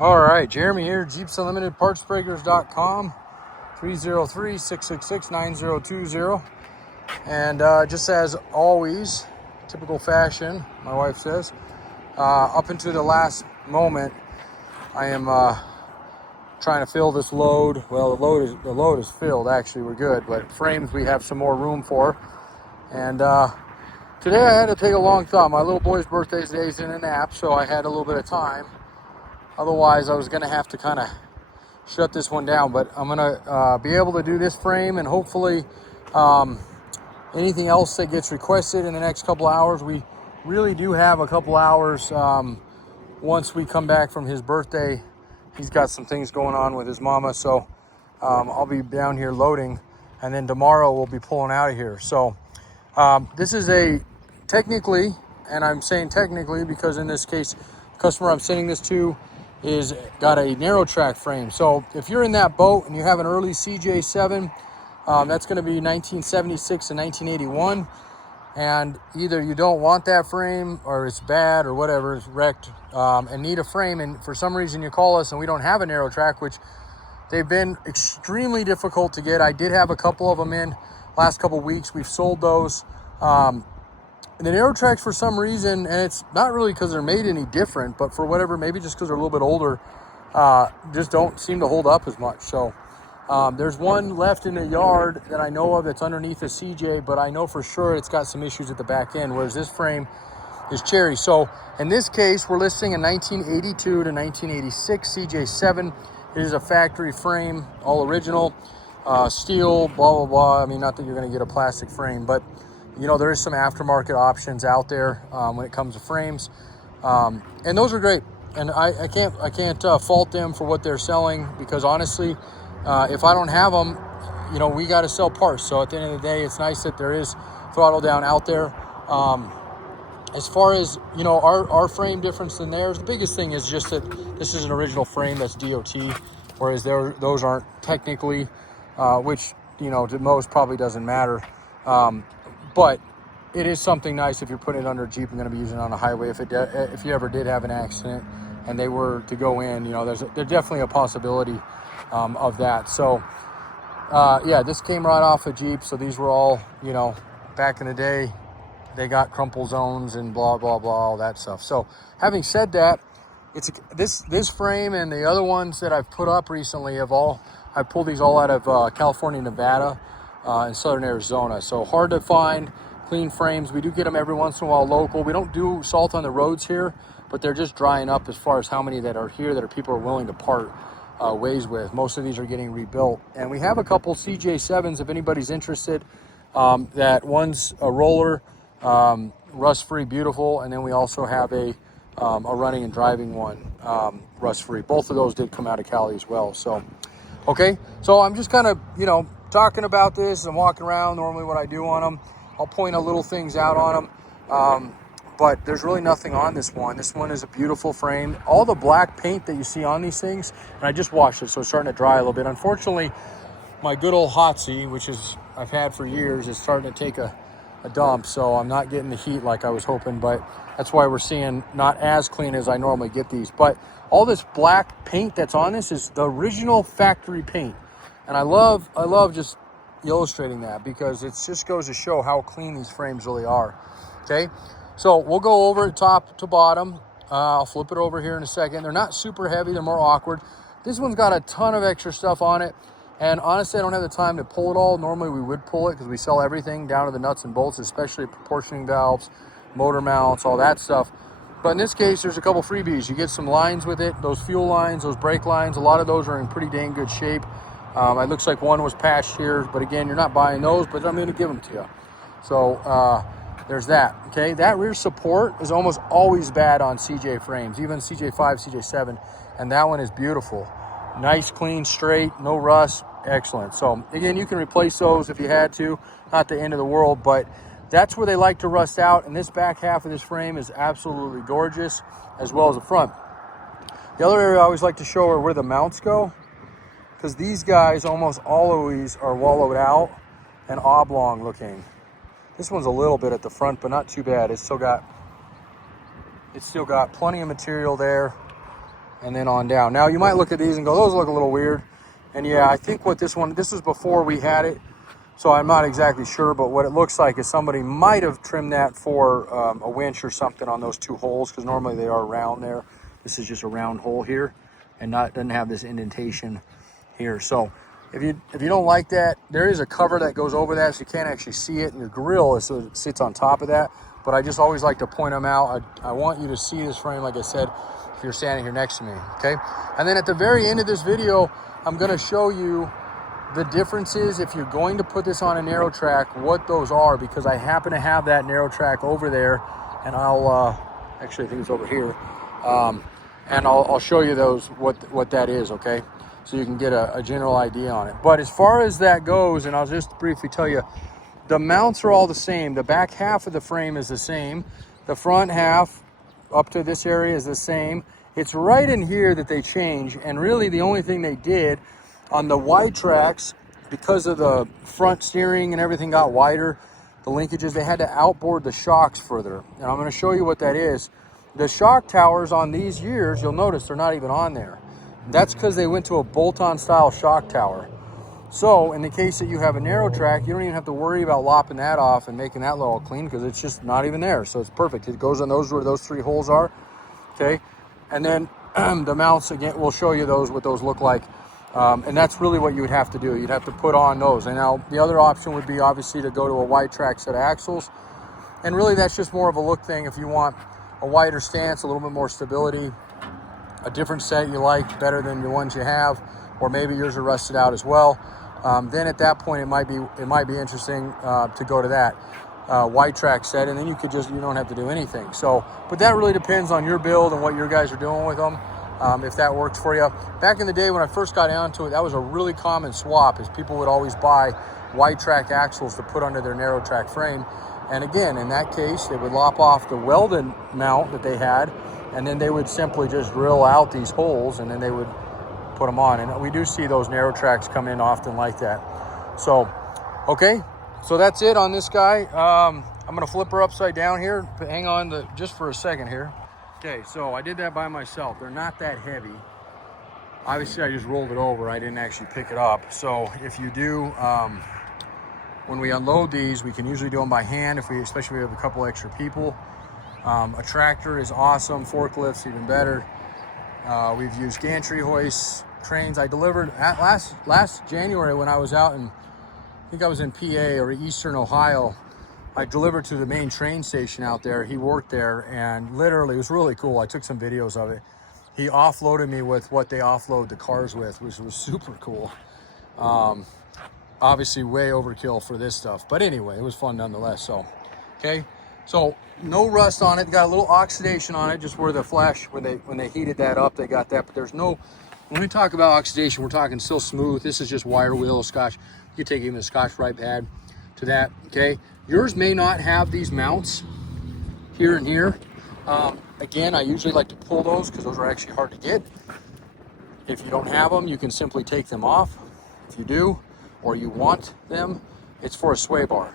All right, Jeremy here, Jeeps Unlimited PartsBreakers.com, 303-666-9020. And just as always, typical fashion, my wife says, up into the last moment, I am trying to fill this load. Well, the load is filled. Actually, we're good, but frames we have some more room for. And today I had to take a long thought. My little boy's birthday is in a nap, so I had a little bit of time. Otherwise, I was going to have to kind of shut this one down, but I'm going to be able to do this frame, and hopefully anything else that gets requested in the next couple hours. We really do have a couple hours once we come back from his birthday. He's got some things going on with his mama, so I'll be down here loading, and then tomorrow we'll be pulling out of here. So this is a technically, and I'm saying technically because in this case, the customer I'm sending this to is got a narrow track frame. So if you're in that boat and you have an early CJ7, that's going to be 1976 and 1981, and either you don't want that frame or it's bad or whatever, it's wrecked, and need a frame, and for some reason you call us and we don't have a narrow track, which they've been extremely difficult to get. I did have a couple of them in last couple of weeks. We've sold those. The narrow tracks, for some reason, and it's not really because they're made any different, but for whatever, maybe just because they're a little bit older, just don't seem to hold up as much. So there's one left in the yard that I know of that's underneath a CJ, but I know for sure it's got some issues at the back end, whereas this frame is cherry. So in this case, we're listing a 1982 to 1986 CJ7. It is a factory frame, all original, steel, blah, blah, blah. I mean, not that you're going to get a plastic frame, but you know, there is some aftermarket options out there when it comes to frames, and those are great. And I can't fault them for what they're selling, because honestly, if I don't have them, you know, we got to sell parts. So at the end of the day, it's nice that there is throttle down out there. As far as, you know, our frame difference than theirs, the biggest thing is just that this is an original frame that's DOT, whereas those aren't technically, which, you know, to most probably doesn't matter. But it is something nice if you're putting it under a Jeep and going to be using it on a highway. If you ever did have an accident and they were to go in, you know, there's definitely a possibility of that. So, yeah, this came right off a Jeep. So these were all, you know, back in the day, they got crumple zones and blah, blah, blah, all that stuff. So having said that, it's this frame and the other ones that I've put up recently I pulled these all out of California, Nevada, in southern Arizona. So hard to find clean frames. We do get them every once in a while local. We don't do salt on the roads here, but they're just drying up as far as how many that are here that people are willing to part ways with. Most of these are getting rebuilt. And we have a couple CJ7s if anybody's interested. That one's a roller, rust-free, beautiful. And then we also have a running and driving one, rust-free. Both of those did come out of Cali as well. So, okay. So I'm just kind of, you know, talking about this and walking around. Normally what I do on them, I'll point out little things out on them, but there's really nothing on this one. This one is a beautiful frame. All the black paint that you see on these things, and I just washed it, so it's starting to dry a little bit. Unfortunately, my good old Hotsy, which is I've had for years, is starting to take a dump, so I'm not getting the heat like I was hoping, but that's why we're seeing not as clean as I normally get these. But all this black paint that's on this is the original factory paint. And I love just illustrating that, because it just goes to show how clean these frames really are. Okay, so we'll go over it top to bottom. I'll flip it over here in a second. They're not super heavy, they're more awkward. This one's got a ton of extra stuff on it, and honestly I don't have the time to pull it all. Normally we would pull it because we sell everything down to the nuts and bolts, especially proportioning valves, motor mounts, all that stuff. But in this case, there's a couple freebies. You get some lines with it, those fuel lines, those brake lines. A lot of those are in pretty dang good shape. It looks like one was patched here, but again, you're not buying those, but I'm going to give them to you. So there's that. Okay, that rear support is almost always bad on CJ frames, even CJ5, CJ7, and that one is beautiful. Nice, clean, straight, no rust, excellent. So again, you can replace those if you had to, not the end of the world, but that's where they like to rust out, and this back half of this frame is absolutely gorgeous, as well as the front. The other area I always like to show are where the mounts go, because these guys almost always are wallowed out and oblong looking. This one's a little bit at the front, but not too bad. It's still got plenty of material there. and then on down. Now you might look at these and go, those look a little weird. And yeah, I think what this was before we had it, so I'm not exactly sure, but what it looks like is somebody might have trimmed that for a winch or something on those two holes, because normally they are round there. This is just a round hole here, and doesn't have this indentation here. So if you don't like that, there is a cover that goes over that, so you can't actually see it, and your grill is, so it sits on top of that. But I just always like to point them out. I want you to see this frame, like I said, if you're standing here next to me, okay? And then at the very end of this video, I'm gonna show you the differences if you're going to put this on a narrow track, what those are, because I happen to have that narrow track over there, and I'll actually I think it's over here, and I'll show you those what that is, okay? So you can get a general idea on it. But as far as that goes, and I'll just briefly tell you, the mounts are all the same. The back half of the frame is the same. The front half up to this area is the same. It's right in here that they change, and really the only thing they did on the wide tracks, because of the front steering and everything got wider, the linkages, they had to outboard the shocks further. And I'm going to show you what that is. The shock towers on these years, you'll notice they're not even on there. That's because they went to a bolt-on style shock tower. So in the case that you have a narrow track, you don't even have to worry about lopping that off and making that all clean, because it's just not even there. So it's perfect. It goes on those where those three holes are, okay? And then the mounts, again, we'll show you those, what those look like. And that's really what you would have to do. You'd have to put on those. And now the other option would be obviously to go to a wide track set of axles. And really that's just more of a look thing. If you want a wider stance, a little bit more stability, a different set you like better than the ones you have, or maybe yours are rusted out as well, then at that point it might be interesting to go to that wide track set, and then you don't have to do anything. So, but that really depends on your build and what your guys are doing with them. If that works for you. Back in the day when I first got into it, that was a really common swap, is people would always buy wide track axles to put under their narrow track frame. And again, in that case, they would lop off the welded mount that they had, and then they would simply just drill out these holes, and then they would put them on. And we do see those narrow tracks come in often like that. So, okay, so that's it on this guy. I'm gonna flip her upside down here. Hang on just for a second here. Okay, so I did that by myself. They're not that heavy. Obviously, I just rolled it over. I didn't actually pick it up. So if you do, when we unload these, we can usually do them by hand, especially if we have a couple extra people. A tractor is awesome. Forklifts, even better. We've used gantry hoists, trains. I delivered last January when I was out in, I think I was in PA or Eastern Ohio. I delivered to the main train station out there. He worked there, and literally, it was really cool. I took some videos of it. He offloaded me with what they offload the cars with, which was super cool. Obviously, way overkill for this stuff. But anyway, it was fun nonetheless. So, okay. So, no rust on it. Got a little oxidation on it, just where the flash, when they heated that up, they got that. But there's no, when we talk about oxidation, we're talking still smooth. This is just wire wheel, Scotch. You can take even a Scotch-Brite pad to that, okay? Yours may not have these mounts here and here. Again, I usually like to pull those because those are actually hard to get. If you don't have them, you can simply take them off. If you do, or you want them, it's for a sway bar,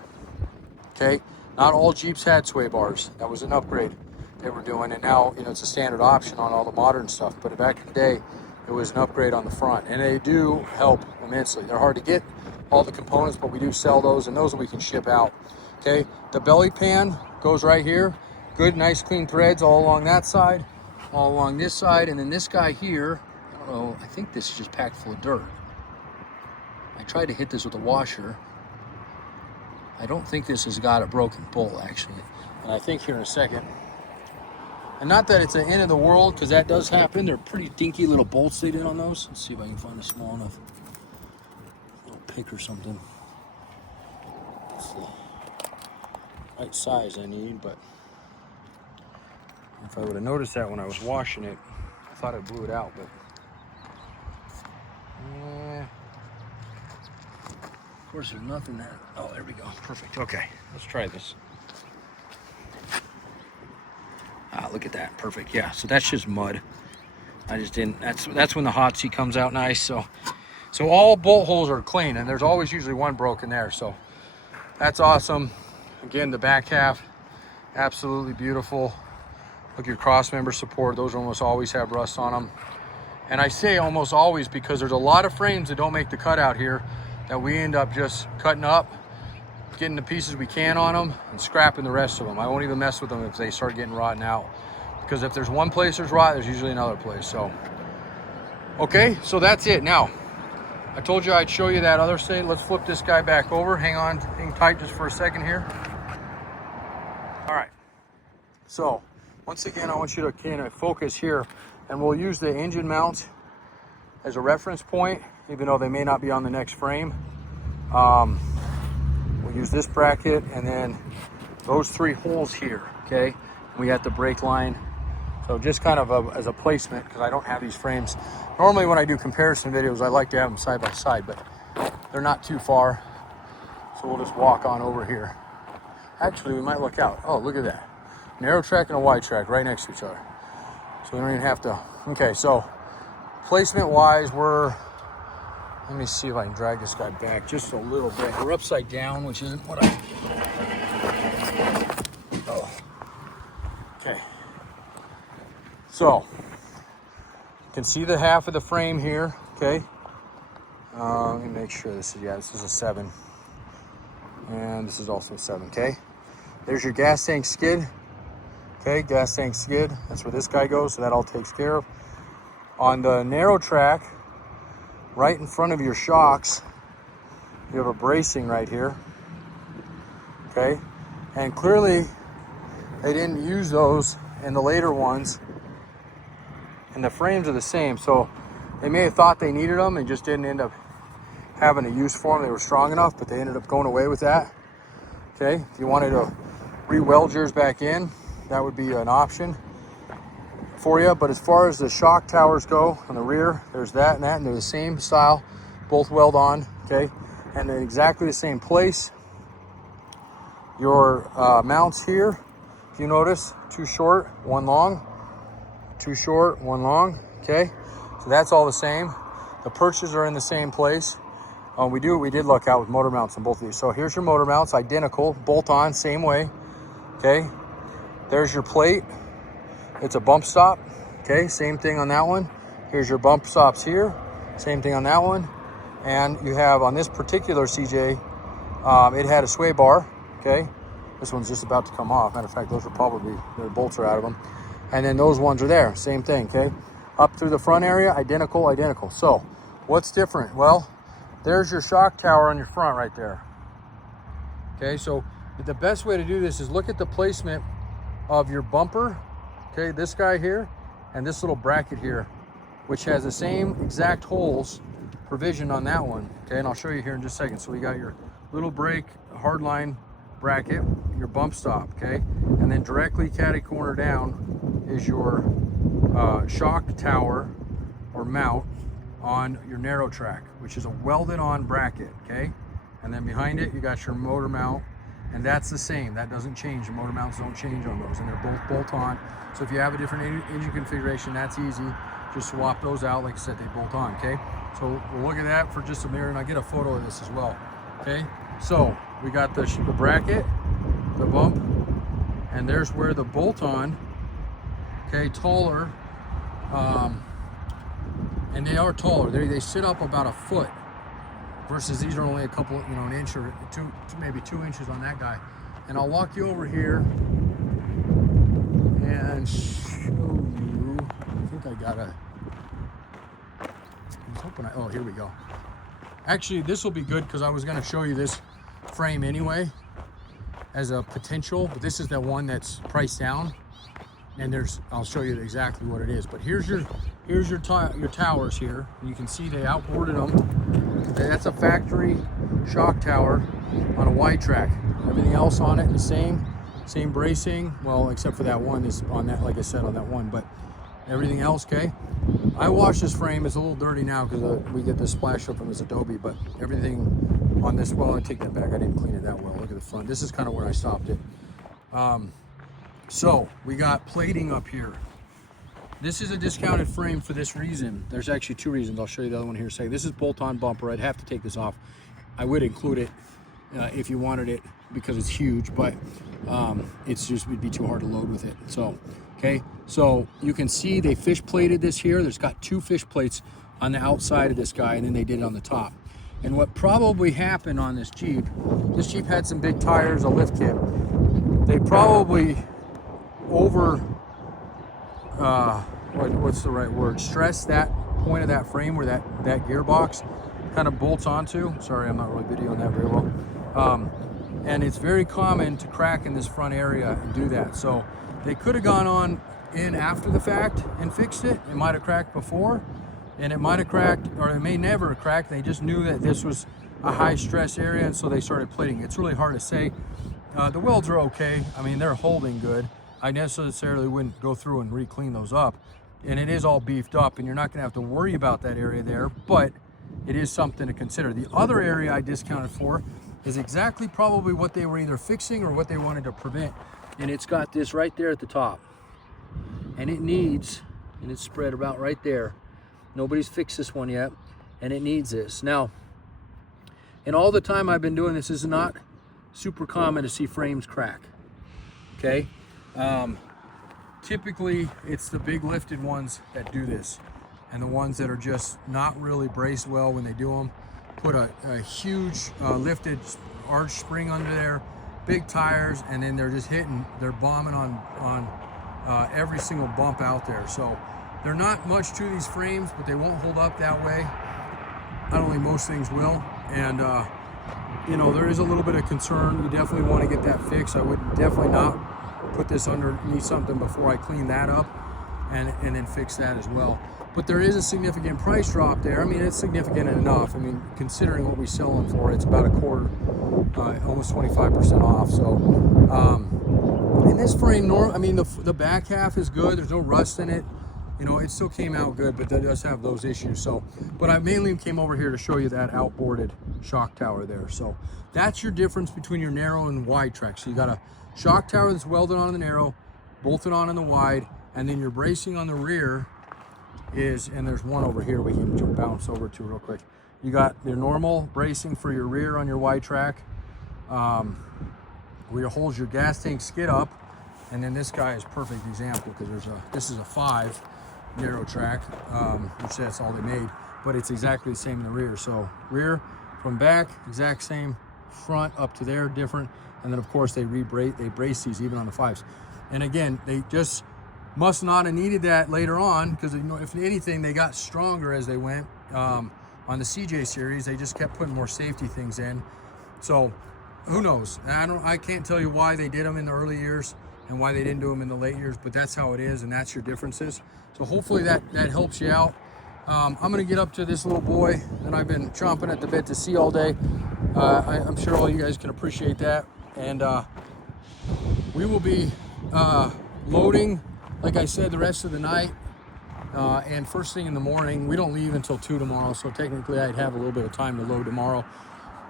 okay? Not all Jeeps had sway bars. That was an upgrade they were doing, and now, you know, it's a standard option on all the modern stuff. But back in the day, it was an upgrade on the front, and they do help immensely. They're hard to get, all the components, but we do sell those, and those we can ship out. Okay, the belly pan goes right here. Good, nice, clean threads all along that side, all along this side, and then this guy here, I don't know, I think this is just packed full of dirt. I tried to hit this with a washer. I don't think this has got a broken bolt, actually. And I think here in a second, and not that it's the end of the world, because that does happen. They're pretty dinky little bolts they did on those. Let's see if I can find a small enough little pick or something. It's the right size I need, but if I would have noticed that when I was washing it, I thought I blew it out, but of course there's nothing there. Oh, there we go. Perfect. Okay, let's try this. Look at that. Perfect. Yeah, so that's just mud. I just didn't, that's when the hot seat comes out nice. So all bolt holes are clean, and there's always usually one broken there. So that's awesome. Again, the back half, absolutely beautiful. Look at your cross member support. Those almost always have rust on them. And I say almost always because there's a lot of frames that don't make the cut out here that we end up just cutting up, getting the pieces we can on them, and scrapping the rest of them. I won't even mess with them if they start getting rotten out. Because if there's one place there's rot, there's usually another place. So, okay, so that's it. Now, I told you I'd show you that other side. Let's flip this guy back over. Hang on, hang tight just for a second here. All right. So, once again, I want you to kind of focus here, and we'll use the engine mounts as a reference point, even though they may not be on the next frame. We'll use this bracket and then those 3 holes here, okay? We have the brake line. So just kind of as a placement, because I don't have these frames. Normally when I do comparison videos, I like to have them side by side, but they're not too far. So we'll just walk on over here. Actually, we might look out. Oh, look at that. Narrow track and a wide track right next to each other. So we don't even have to. Okay, so placement wise, let me see if I can drag this guy back just a little bit. We're upside down, which isn't what I, oh. Okay. So, you can see the half of the frame here, okay? Let me make sure this is a 7. And this is also a 7, okay? There's your gas tank skid. Okay, gas tank skid. That's where this guy goes, so that all takes care of. On the narrow track, right in front of your shocks, you have a bracing right here. Okay, and clearly they didn't use those in the later ones, and the frames are the same, so they may have thought they needed them and just didn't end up having a use for them. They were strong enough, but they ended up going away with that. Okay, if you wanted to re-weld yours back in, that would be an option for you. But as far as the shock towers go on the rear, there's that and that, and they're the same style, both weld on, okay, and in exactly the same place. Your mounts here, if you notice, 2 short, 1 long, 2 short, 1 long, okay, so that's all the same. The perches are in the same place. We did look out with motor mounts on both of these. So here's your motor mounts, identical, bolt on, same way, okay. There's your plate. It's a bump stop, okay, same thing on that one. Here's your bump stops here, same thing on that one. And you have on this particular CJ, it had a sway bar, okay. This one's just about to come off. Matter of fact, those are probably, the bolts are out of them. And then those ones are there, same thing, okay. Up through the front area, identical. So what's different? Well, there's your shock tower on your front right there. Okay, so the best way to do this is look at the placement of your bumper, okay, this guy here, and this little bracket here, which has the same exact holes provision on that one, okay, and I'll show you here in just a second. So we got your little brake hardline bracket, your bump stop, okay, and then directly catty corner down is your shock tower or mount on your narrow track, which is a welded on bracket, okay, and then behind it you got your motor mount. And that's the same, that doesn't change. The motor mounts don't change on those, and they're both bolt on. So if you have a different engine configuration, that's easy. Just swap those out, like I said, they bolt on, okay? So we'll look at that for just a minute, and I'll get a photo of this as well, okay? So we got the bracket, the bump, and there's where the bolt on, okay, taller, and they are taller. They sit up about a foot. Versus these are only a couple, an inch or two, maybe 2 inches on that guy. And I'll walk you over here and show you. I think I got I was hoping oh, here we go. Actually, this will be good because I was going to show you this frame anyway as a potential, but this is the one that's priced down. And I'll show you exactly what it is. But here's your towers here. You can see they outboarded them. Okay, that's a factory shock tower on a wide track. Everything else on it the same bracing. Well, except for that one is on that, like I said, on that one. But everything else, okay. I washed this frame. It's a little dirty now because we get this splash up from this Adobe. But everything on this, well, I take that back. I didn't clean it that well. Look at the front. This is kind of where I stopped it. So we got plating up here. This is a discounted frame for this reason. There's actually 2 reasons. I'll show you the other one here in a second. This is bolt-on bumper. I'd have to take this off. I would include it if you wanted it because it's huge, but it's just would be too hard to load with it. So, Okay, so you can see they fish plated this here. There's got 2 fish plates on the outside of this guy, and then they did it on the top. And what probably happened on this Jeep had some big tires, a lift kit. They probably what's the right word? Stress that point of that frame where that gearbox kind of bolts onto. Sorry, I'm not really videoing that very well. And it's very common to crack in this front area and do that. So they could have gone on in after the fact and fixed it. It might have cracked before, and it might have cracked, or it may never have cracked. They just knew that this was a high stress area, and so they started plating. It's really hard to say. The welds are okay. I mean, they're holding good. I necessarily wouldn't go through and re-clean those up. And it is all beefed up, and you're not gonna have to worry about that area there, but it is something to consider. The other area I discounted for is exactly probably what they were either fixing or what they wanted to prevent. And it's got this right there at the top. And it needs, and it's spread about right there. Nobody's fixed this one yet, and it needs this. Now, in all the time I've been doing this, is not super common to see frames crack, okay? Typically, it's the big lifted ones that do this, and the ones that are just not really braced well when they do them. Put a huge lifted arch spring under there, big tires, and then they're just hitting, they're bombing on every single bump out there. So they're not much to these frames, but they won't hold up that way. I don't think most things will. And you know, there is a little bit of concern. You definitely want to get that fixed. I would definitely not put this underneath something before I clean that up and then fix that as well. But there is a significant price drop there. I mean, it's significant enough. I mean, considering what we sell them for, it's about a quarter, almost 25% off. So, in this frame, I mean, the back half is good. There's no rust in it. You know, it still came out good, but it does have those issues. So, but I mainly came over here to show you that outboarded shock tower there. So that's your difference between your narrow and wide track. So you got a shock tower that's welded on the narrow, bolted on in the wide, and then your bracing on the rear is, and there's one over here we can bounce over to real quick. You got your normal bracing for your rear on your wide track, where it holds your gas tank skid up, and then this guy is a perfect example because this is a 5 narrow track, which that's all they made, but it's exactly the same in the rear. So rear from back, exact same, front up to there, different, and then of course they brace these even on the 5s. And again, they just must not have needed that later on, because you know, if anything, they got stronger as they went. On the CJ series, they just kept putting more safety things in. So who knows? I can't tell you why they did them in the early years and why they didn't do them in the late years, but that's how it is, and that's your differences. So hopefully that helps you out. I'm gonna get up to this little boy that I've been chomping at the bit to see all day. I'm sure all you guys can appreciate that. And we will be loading, like I said, the rest of the night. And first thing in the morning, we don't leave until 2 tomorrow, so technically I'd have a little bit of time to load tomorrow.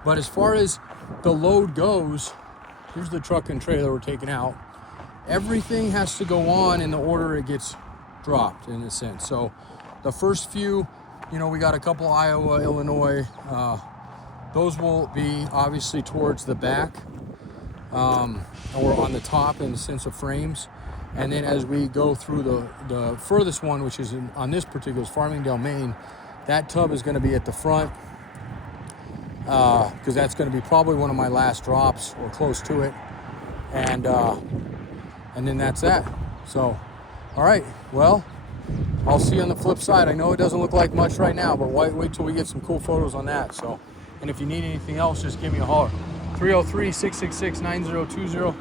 But as far as the load goes, here's the truck and trailer we're taking out. Everything has to go on in the order it gets dropped, in a sense. So the first few, you know, we got a couple Iowa, Illinois. Those will be obviously towards the back, or on the top in the sense of frames. And then as we go through the furthest one, which is on this particular Farmingdale, Maine, that tub is going to be at the front, because that's going to be probably one of my last drops or close to it. And then that's that. So, all right, well, I'll see you on the flip side. I know it doesn't look like much right now, but wait till we get some cool photos on that. So, and if you need anything else, just give me a holler. 303-666-9020,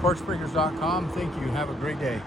partsbreakers.com. Thank you. Have a great day.